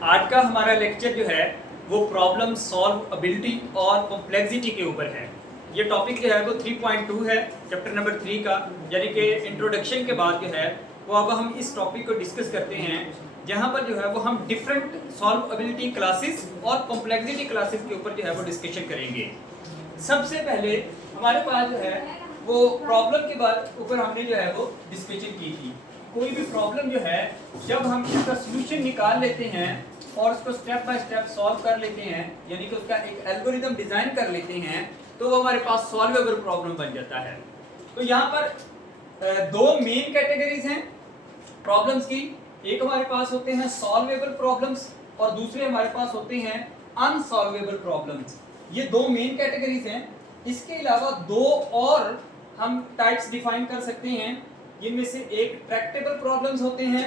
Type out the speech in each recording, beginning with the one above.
आज का हमारा लेक्चर जो है वो प्रॉब्लम सॉल्वबिलिटी और कॉम्प्लेक्सिटी के ऊपर है। ये टॉपिक जो है वो 3.2 है, चैप्टर नंबर 3 का, यानी कि इंट्रोडक्शन के बाद जो है वो अब हम इस टॉपिक को डिस्कस करते हैं, जहाँ पर जो है वो हम डिफरेंट सॉल्वबिलिटी क्लासेस और कॉम्प्लेक्सिटी क्लासेस के ऊपर जो है वो डिस्कशन करेंगे। सबसे पहले हमारे पास जो है वो प्रॉब्लम के ऊपर हमने जो है वो डिस्कशन की थी। कोई भी प्रॉब्लम जो है जब हम इसका सॉल्यूशन निकाल लेते हैं और उसको स्टेप बाय स्टेप सॉल्व कर लेते हैं, यानी कि उसका एक एल्गोरिदम डिजाइन कर लेते हैं, तो वो हमारे पास सॉल्वेबल प्रॉब्लम बन जाता है। तो यहाँ पर दो मेन कैटेगरीज हैं प्रॉब्लम्स की। एक हमारे पास होते हैं सॉल्वेबल प्रॉब्लम्स और दूसरे हमारे पास होते हैं अनसॉल्वेबल प्रॉब्लम्स। ये दो मेन कैटेगरीज हैं। इसके अलावा दो और हम टाइप्स डिफाइन कर सकते हैं, जिनमें से एक ट्रैक्टेबल प्रॉब्लम्स होते हैं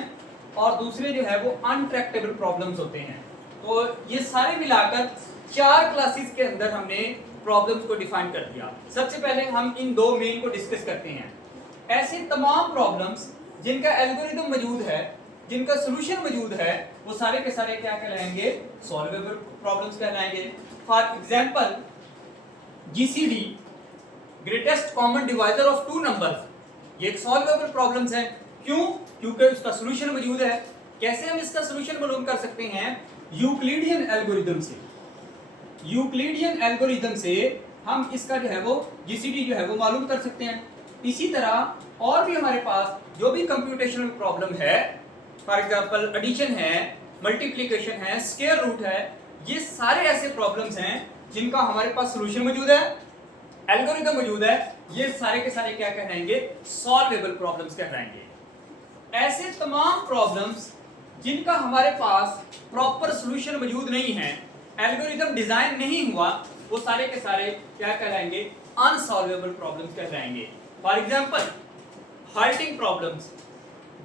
और दूसरे जो है वो अनट्रैक्टेबल प्रॉब्लम्स होते हैं। तो ये सारे मिलाकर चार क्लासेस के अंदर हमने प्रॉब्लम्स को डिफाइन कर दिया। सबसे पहले हम इन दो मेन को डिस्कस करते हैं। ऐसे तमाम प्रॉब्लम्स जिनका एल्गोरिदम मौजूद है, जिनका सॉल्यूशन मौजूद है, वो सारे के सारे क्या कहलाएंगे? सॉल्वेबल प्रॉब्लम्स कहलाएंगे। For example GCD, greatest common divisor of two numbers, ये एक सॉल्वेबल प्रॉब्लम्स है। क्यों? क्योंकि उसका सॉल्यूशन मौजूद है। कैसे हम इसका सॉल्यूशन मालूम कर सकते हैं? यूक्लिडियन एल्गोरिदम से। यूक्लिडियन एल्गोरिदम से हम इसका जो है वो जीसीडी जो है वो मालूम कर सकते हैं। इसी तरह और भी हमारे पास जो भी कंप्यूटेशनल प्रॉब्लम है, फॉर एग्जांपल एडिशन है, मल्टीप्लिकेशन है, स्क्वायर रूट है, ये सारे ऐसे प्रॉब्लम्स हैं जिनका हमारे पास सॉल्यूशन मौजूद है, एल्गोरिदम मौजूद है। ये सारे के सारे क्या कहलाएंगे? सॉल्वेबल प्रॉब्लम्स कहलाएंगे। ऐसे तमाम प्रॉब्लम्स जिनका हमारे पास प्रॉपर सॉल्यूशन मौजूद नहीं है, एल्गोरिदम डिजाइन नहीं हुआ, वो सारे के सारे क्या कहलाएंगे? अनसॉल्वेबल प्रॉब्लम्स कहलाएंगे। For example halting problems.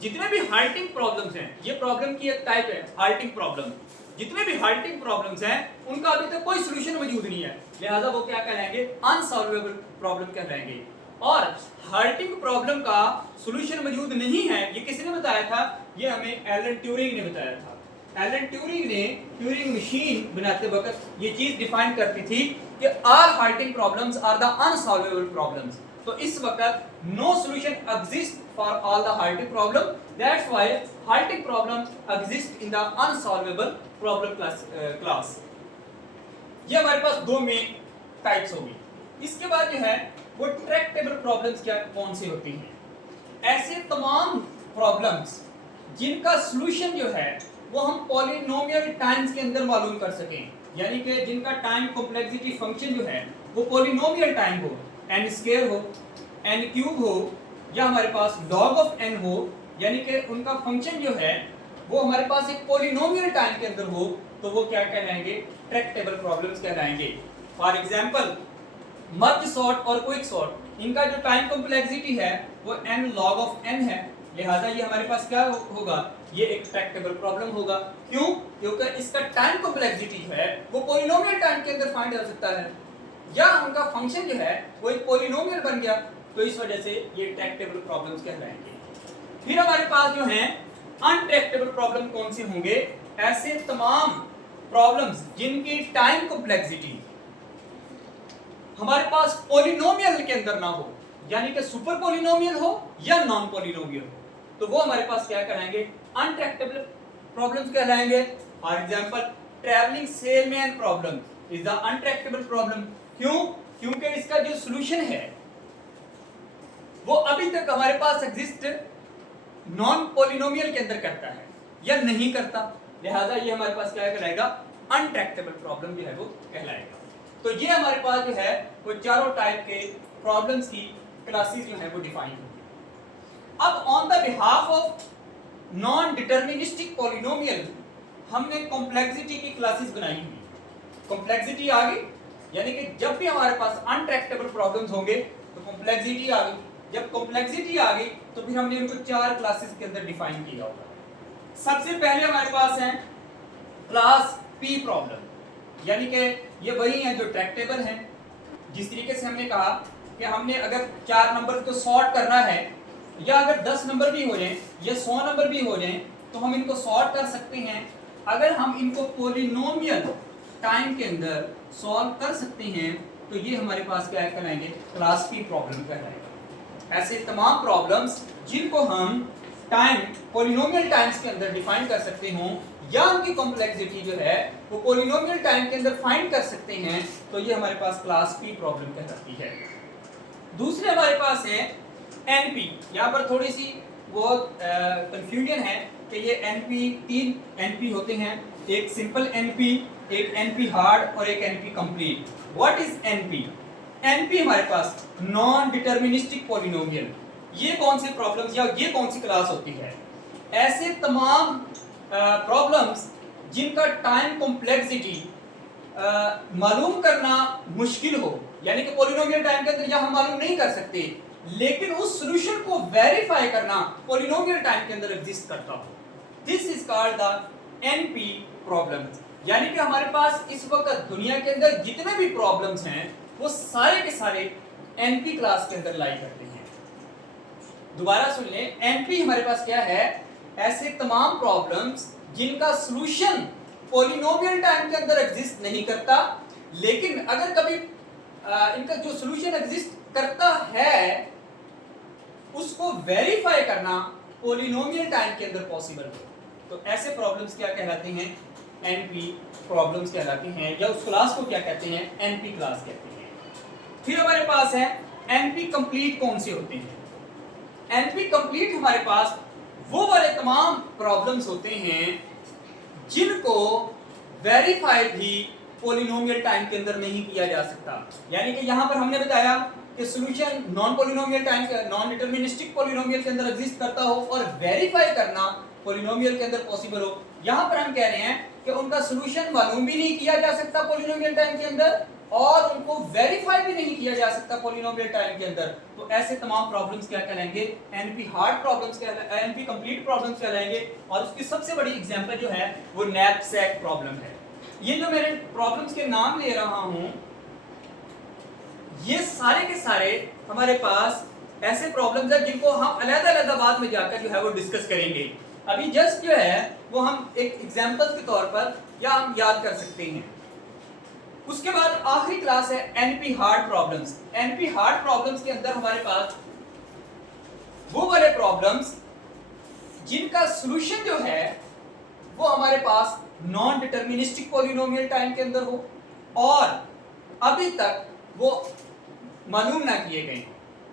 जितने भी हार्टिंग प्रॉब्लम्स हैं, ये प्रॉब्लम की एक टाइप है हार्टिंग प्रॉब्लम। जितने भी हार्टिंग प्रॉब्लम्स हैं उनका अभी तक कोई सॉल्यूशन मौजूद नहीं है, लिहाजा वो क्या कहलाएंगे? अनसॉल्वेबल प्रॉब्लम कहलाएंगे। और हार्टिंग प्रॉब्लम का सॉल्यूशन मौजूद नहीं है, ये किसने बताया था? ये हमें एलन ट्यूरिंग ने बताया था। एलन ट्यूरिंग ने ट्यूरिंग मशीन बनाते वक्त ये चीज डिफाइन करती थी कि all halting problems are the unsolvable problems. तो इस वक्त no solution exist for all the halting problem, that's why halting problem exist in the unsolvable problem class. ये हमारे पास दो मेन टाइप्स होगी। इसके बाद जो है वो ट्रैक्टेबल प्रॉब्लम्स क्या कौन सी होती हैं? ऐसे तमाम प्रॉब्लम्स जिनका सॉल्यूशन जो है वो हम पॉलिनोमियल टाइम्स के अंदर मालूम कर सकें, यानी कि जिनका टाइम कॉम्प्लेक्सिटी फंक्शन जो है वो पॉलिनोमियल टाइम हो, n स्क्वायर हो, n क्यूब हो, या हमारे पास log ऑफ n हो, यानी कि उनका फंक्शन जो है वो हमारे पास एक पॉलिनोमियल टाइम के अंदर हो, तो वो क्या कहलाएंगे? ट्रैक्टेबल प्रॉब्लम्स कहलाएंगे। फॉर एग्जांपल मर्ज सॉर्ट और क्विक सॉर्ट, इनका जो टाइम कॉम्प्लेक्सिटी है वो n log ऑफ n है, लिहाजा ये हमारे पास क्या होगा? ये एक ट्रैक्टेबल प्रॉब्लम होगा। क्यों? क्योंकि इसका टाइम कॉम्प्लेक्सिटी है वो पॉलिनोमियल टाइम के अंदर फाइंड हो सकता है, या उनका फंक्शन जो है वो एक पॉलिनोमियल बन गया, तो इस वजह से ये ट्रैक्टेबल प्रॉब्लम्स कहलाएंगे। फिर हमारे पास जो है अनट्रैक्टेबल प्रॉब्लम कौन से होंगे? ऐसे तमाम प्रॉब्लम्स जिनकी टाइम कॉम्प्लेक्सिटी हमारे पास पॉलिनोमियल के अंदर ना हो, यानी कि सुपर पॉलिनोमियल हो या नॉन पॉलिनोमियल हो, तो वो हमारे पास क्या कहलाएंगे? अनट्रैक्टेबल प्रॉब्लम्स कहलाएंगे। For example travelling salesman problem is the untractable problem. क्यों? क्योंकि इसका जो सॉल्यूशन है वो अभी तक हमारे पास एग्जिस्ट नॉन पॉलिनोमियल के अंदर करता है या नहीं करता, लिहाजा ये हमारे पास क्या कहलाएगा? अनट्रैक्टेबल प्रॉब्लम जो है वो कहलाएगा। तो ये हमारे पास जो है वो चारों टाइप के प्रॉब्लम्स की क्लासेस जो है वो डिफाइन होगी। अब on the behalf of non deterministic polynomial हमने कॉम्प्लेक्सिटी की क्लासेस बनाई हुई। कॉम्प्लेक्सिटी आ गई, यानी कि जब भी हमारे पास अनट्रैक्टेबल प्रॉब्लम्स होंगे तो कॉम्प्लेक्सिटी आ गई। जब कॉम्प्लेक्सिटी आ गई तो फिर हमने उनको चार क्लासेस के अंदर डिफाइन किया होगा। सबसे पहले हमारे पास है क्लास पी प्रॉब्लम, यानी कि ये वही है जो ट्रैक्टेबल है। जिस तरीके से हमने कहा कि हमने अगर 4 नंबर को सॉर्ट करना है, या अगर 10 नंबर भी हो जाएं या 100 नंबर भी हो जाएं, तो हम इनको सॉर्ट कर सकते हैं अगर हम इनको पॉलिनोमियल टाइम के अंदर सॉल्व कर सकते हैं तो ये हमारे पास क्या कहलाएंगे, क्लास पी प्रॉब्लम कहलाएगा। ऐसे तमाम प्रॉब्लम्स जिनको हम टाइम पॉलिनोमियल टाइम्स के अंदर डिफाइन कर सकते हो या उनकी कॉम्प्लेक्सिटी जो है वो पॉलिनोमियल टाइम के अंदर फाइंड कर सकते हैं, तो ये हमारे पास क्लास पी प्रॉब्लम कहलाती है। दूसरे हमारे पास है एनपी। यहाँ पर थोड़ी सी बहुत कंफ्यूजन है कि ये एनपी, तीन एनपी होते हैं, एक सिंपल एनपी, एक एनपी हार्ड और एक NP complete. What is NP? NP हमारे पास नॉन डिटर्मिनिस्टिक पॉलिनोमियल। ये कौन से प्रॉब्लम्स या ये कौन सी क्लास होती है? ऐसे तमाम प्रॉब्लम्स जिनका टाइम कॉम्प्लेक्सिटी मालूम करना मुश्किल हो, यानी कि पॉलिनोमियल टाइम के अंदर या हम मालूम नहीं कर सकते, लेकिन उस सॉल्यूशन को वेरीफाई करना पॉलिनोमियल टाइम के अंदर एग्जिस्ट करता हो। This is called the NP problems. यानी कि हमारे पास इस वक्त दुनिया के अंदर जितने भी प्रॉब्लम्स हैं वो सारे के सारे एनपी क्लास के अंदर लाई करते हैं। दोबारा सुन लें, एनपी हमारे पास क्या है? ऐसे तमाम प्रॉब्लम्स जिनका सॉल्यूशन पॉलिनोमियल टाइम के अंदर एग्जिस्ट नहीं करता, लेकिन अगर कभी इनका जो सॉल्यूशन एग्जिस्ट करता है उसको वेरीफाई करना पॉलिनोमियल टाइम के अंदर पॉसिबल हो, तो ऐसे प्रॉब्लम्स क्या कहलाते हैं? एनपी प्रॉब्लम्स कहलाते हैं, या उस क्लास को क्या कहते हैं? एनपी क्लास कहते हैं। फिर हमारे पास है एनपी कंप्लीट। कौन से होते हैं? एनपी कंप्लीट हमारे पास वो वाले तमाम प्रॉब्लम्स होते हैं जिनको वेरीफाई भी पॉलिनोमियल टाइम के अंदर नहीं किया जा सकता। यानी कि यहाँ पर हमने बताया कि सॉल्यूशन नॉन पॉलिनोमियल टाइम के, नॉन डिटरमिनिस्टिक पॉलिनोमियल के अंदर एग्जिस्ट करता हो और वेरीफाई करना पॉलिनोमियल के अंदर पॉसिबल हो। यहाँ पर हम कह रहे हैं कि उनका सॉल्यूशन मालूम भी नहीं किया जा सकता पॉलिनोमियल टाइम के अंदर और उनको वेरीफाई भी नहीं किया जा सकता पॉलिनोमियल टाइम के अंदर। तो ऐसे तमाम प्रॉब्लम्स क्या कहलाएंगे? एनपी हार्ड प्रॉब्लम्स कहलाएंगे, एनपी कंप्लीट प्रॉब्लम्स कहलाएंगे। और उसकी सबसे बड़ी एग्जांपल जो है वो नैपसैक प्रॉब्लम है। ये जो मेरे प्रॉब्लम्स के नाम ले रहा हूं, ये सारे के सारे हमारे पास ऐसे प्रॉब्लम्स हैं जिनको हम अलग-अलग बाद में जाकर जो है वो डिस्कस करेंगे। अभी जस्ट जो है वो हम एक एग्जांपल के तौर पर या हम याद कर सकते हैं। उसके बाद आखिरी क्लास है NP hard problems. NP hard problems के अंदर हमारे पास वो वाले प्रॉब्लम्स जिनका सॉल्यूशन जो है वो हमारे पास नॉन डिटरमिनिस्टिक पॉलिनोमियल टाइम के अंदर हो और अभी तक वो मालूम ना किए गए,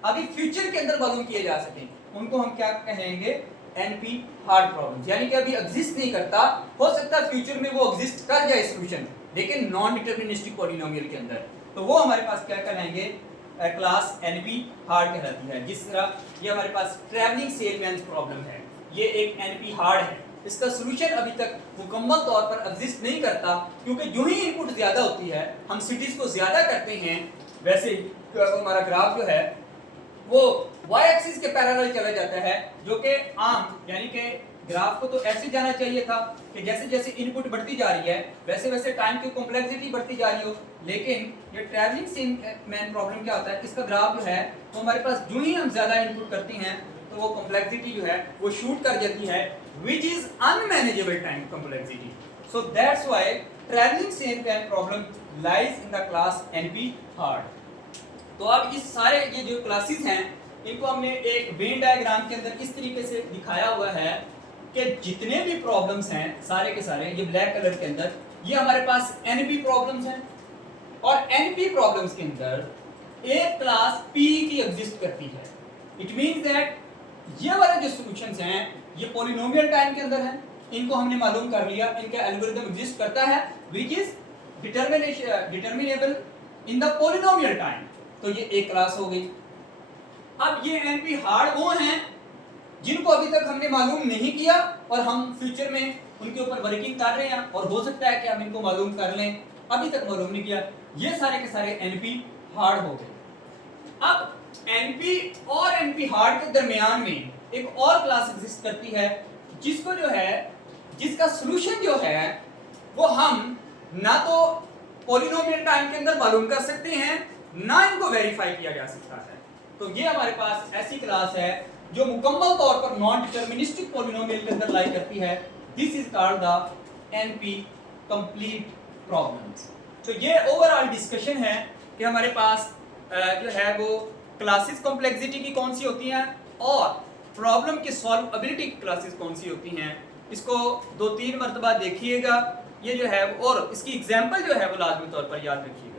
अभी फ्यूचर के अंदर मालूम किए जा सकें, उनको हम क्या कहेंगे? NP hard problems. यानी कि अभी एग्जिस्ट नहीं करता, हो सकता है फ्यूचर में वो एग्जिस्ट कर जाए सॉल्यूशन, लेकिन नॉन डिटरमिनिस्टिक पॉलिनोमियल के अंदर, तो वो हमारे पास क्या कहलाएंगे? क्लास एनपी हार्ड कहलाती है। जिस तरह ये हमारे पास ट्रैवलिंग सेलमैन प्रॉब्लम है, ये एक एनपी हार्ड है। इसका सॉल्यूशन अभी तक मुकम्मल तौर पर एग्जिस्ट नहीं करता, क्योंकि जो ही इनपुट ज्यादा होती है, हम सिटीज को ज्यादा करते हैं, वैसे हमारा ग्राफ जो है वो वाई एक्सिस के पैरेलल चला जाता है, जो कि आम, यानी कि ग्राफ को तो ऐसे जाना चाहिए था कि जैसे जैसे इनपुट बढ़ती जा रही है वैसे वैसे टाइम की कॉम्प्लेक्सिटी बढ़ती जा रही हो, लेकिन ये ट्रैवलिंग सेलमैन प्रॉब्लम क्या होता है? इसका ग्राफ जो है तो हमारे पास जो ही हम ज्यादा इनपुट करते हैं तो वो कॉम्प्लेक्सिटी जो है वो शूट कर जाती है, which is unmanageable time complexity. So that's why traveling salesman problem lies in the class NP hard. तो अब इस सारे ये जो क्लासेस हैं इनको हमने एक वेन डायग्राम के अंदर इस तरीके से दिखाया हुआ है कि जितने भी प्रॉब्लम्स हैं सारे के सारे ये ब्लैक कलर के अंदर, ये हमारे पास एनपी प्रॉब्लम्स हैं और एनपी प्रॉब्लम्स के अंदर एक क्लास पी की एग्जिस्ट करती है। इट मींस दैट ये वाले जो सॉल्यूशंस हैं ये पॉलिनोमियल टाइम के अंदर हैं, इनको हमने मालूम कर लिया, इनका एल्गोरिथम एग्जिस्ट करता है which is determinable in the polynomial time, तो ये एक क्लास हो गई। अब ये एनपी हार्ड वो हैं जिनको अभी तक हमने मालूम नहीं किया और हम फ्यूचर में उनके ऊपर वर्किंग कर रहे हैं और हो सकता है कि हम इनको मालूम कर लें, अभी तक मालूम नहीं किया। ये सारे के सारे एनपी हार्ड हो गए। अब एनपी और एनपी हार्ड के दरमियान में एक और क्लास एग्जिस्ट करती है जिसको जो है जिसका सॉल्यूशन जो है वो हम ना तो पॉलिनोमियल टाइम के अंदर मालूम कर सकते हैं ना इनको वेरीफाई किया जा सकता है। तो ये हमारे पास ऐसी क्लास है जो मुकम्मल तौर पर नॉन डिटरमिनिस्टिक पॉलिनोमियल के अंदर लाई करती है। This is called the NP complete problems. तो ये ओवरऑल डिस्कशन है कि हमारे पास जो है वो क्लासेस कॉम्प्लेक्सिटी की कौन सी होती हैं और प्रॉब्लम की सॉल्वेबिलिटी की क्लासेस कौन सी होती हैं। इसको 2-3 मरतबा देखिएगा ये जो है, और इसकी एग्जांपल जो है वो लाजमी तौर पर याद रखिए।